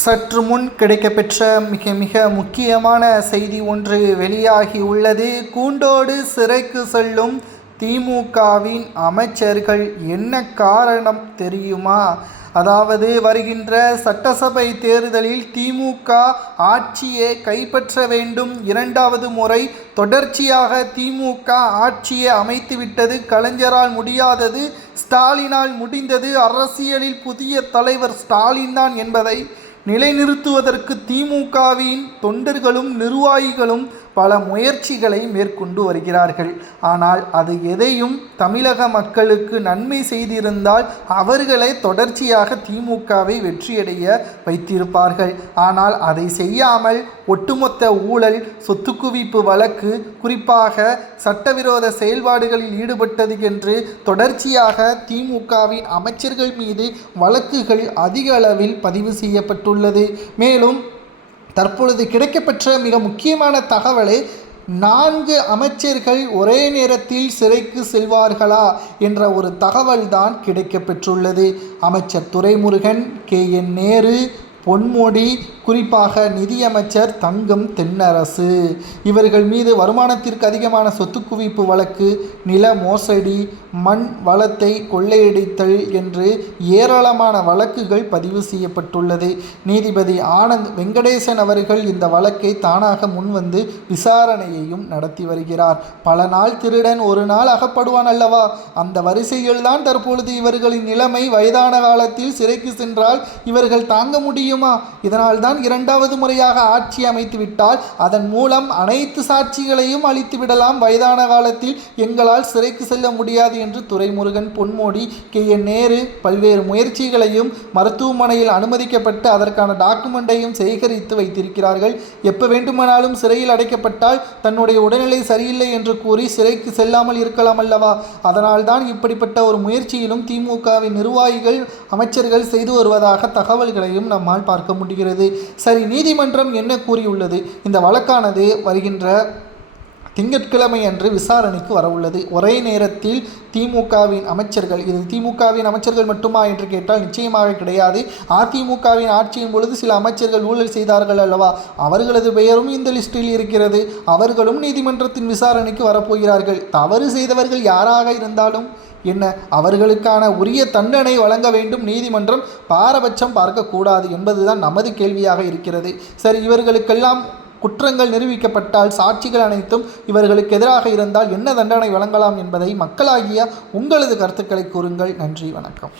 சற்று முன் கிடைக்கப்பெற்ற மிக முக்கியமான செய்தி ஒன்று வெளியாகி உள்ளது. கூண்டோடு சிறைக்கு செல்லும் திமுகவின் அமைச்சர்கள். என்ன காரணம் தெரியுமா? அதாவது வருகின்ற சட்டசபை தேர்தலில் திமுக ஆட்சியை கைப்பற்ற வேண்டும். இரண்டாவது முறை தொடர்ச்சியாக திமுக ஆட்சியை அமைத்துவிட்டது. கலைஞரால் முடியாதது ஸ்டாலினால் முடிந்தது. அரசியலில் புதிய தலைவர் ஸ்டாலின் தான் என்பதை நிலைநிறுத்துவதற்கு திமுகவின் தொண்டர்களும் நிர்வாகிகளும் பல முயற்சிகளை மேற்கொண்டு வருகிறார்கள். ஆனால் அது எதையும் தமிழக மக்களுக்கு நன்மை செய்திருந்தால் அவர்களை தொடர்ச்சியாக திமுகவை வெற்றியடைய வைத்திருப்பார்கள். ஆனால் அதை செய்யாமல் ஒட்டுமொத்த ஊழல், சொத்து குவிப்பு வழக்கு, குறிப்பாக சட்டவிரோத செயல்பாடுகளில் ஈடுபட்டது என்று தொடர்ச்சியாக திமுகவின் அமைச்சர்கள் மீது வழக்குகள் அதிக அளவில் பதிவு செய்யப்பட்டுள்ளது. மேலும் தற்பொழுது கிடைக்கப்பெற்ற மிக முக்கியமான தகவலை 4 அமைச்சர்கள் ஒரே நேரத்தில் சிறைக்கு செல்வார்களா என்ற ஒரு தகவல் தான் கிடைக்கப்பெற்றுள்ளது. அமைச்சர் துரைமுருகன், KN நேரு, பொன்முடி, குறிப்பாக நிதியமைச்சர் தங்கம் தென்னரசு இவர்கள் மீது வருமானத்திற்கு அதிகமான சொத்து குவிப்பு வழக்கு, நில மோசடி, மண் வளத்தை கொள்ளையடித்தல் என்று ஏராளமான வழக்குகள் பதிவு செய்யப்பட்டுள்ளது. நீதிபதி ஆனந்த் வெங்கடேசன் அவர்கள் இந்த வழக்கை தானாக முன்வந்து விசாரணையையும் நடத்தி வருகிறார். பல நாள் திருடன் ஒரு நாள் அகப்படுவான் அல்லவா? அந்த வரிசையில் தான் தற்பொழுது இவர்களின் நிலைமை. வயதான காலத்தில் சிறைக்கு சென்றால் இவர்கள் தாங்க முடியுமா? இதனால் தான் இரண்டாவது முறையாக ஆட்சி அமைத்து விட்டால் அதன் மூலம் அனைத்து சாட்சிகளையும் அழித்து விடலாம். வயதான காலத்தில் எங்களால் சிறைக்கு செல்ல முடியாது என்று துரைமுருகன், பொன்முடி, KN நேரு பல்வேறு முயற்சிகளையும் மருத்துவமனையில் அனுமதிக்கப்பட்டு அதற்கான டாக்குமெண்ட்டையும் சேகரித்து வைத்திருக்கிறார்கள். எப்போ வேண்டுமானாலும் சிறையில் அடைக்கப்பட்டால் தன்னுடைய உடல்நிலை சரியில்லை என்று கூறி சிறைக்கு செல்லாமல் இருக்கலாம் அல்லவா? அதனால் தான் இப்படிப்பட்ட ஒரு முயற்சியிலும் திமுகவின் நிர்வாகிகள், அமைச்சர்கள் செய்து வருவதாக தகவல்களையும் நம்மால் பார்க்க முடிகிறது. சரி, நீதிமன்றம் என்ன கூறியுள்ளது? இந்த வழக்கானது வருகின்ற திங்கட்கிழமை அன்று விசாரணைக்கு வரவுள்ளது. ஒரே நேரத்தில் திமுகவின் அமைச்சர்கள், இது திமுகவின் அமைச்சர்கள் மட்டுமா என்று கேட்டால் நிச்சயமாக கிடையாது. அதிமுகவின் ஆட்சியின் பொழுது சில அமைச்சர்கள் ஊழல் செய்தார்கள் அல்லவா? அவர்களது பெயரும் இந்த லிஸ்டில் இருக்கிறது. அவர்களும் நீதிமன்றத்தின் விசாரணைக்கு வரப்போகிறார்கள். தவறு செய்தவர்கள் யாராக இருந்தாலும் என்ன, அவர்களுக்கான உரிய தண்டனை வழங்க வேண்டும். நீதிமன்றம் பாரபட்சம் பார்க்கக்கூடாது என்பதுதான் நமது கேள்வியாக இருக்கிறது. சரி, இவர்களுக்கெல்லாம் குற்றங்கள் நிரூபிக்கப்பட்டால், சாட்சிகள் அனைத்தும் இவர்களுக்கு எதிராக இருந்தால் என்ன தண்டனை வழங்கலாம் என்பதை மக்களாகிய உங்களது கருத்துக்களை கூறுங்கள். நன்றி, வணக்கம்.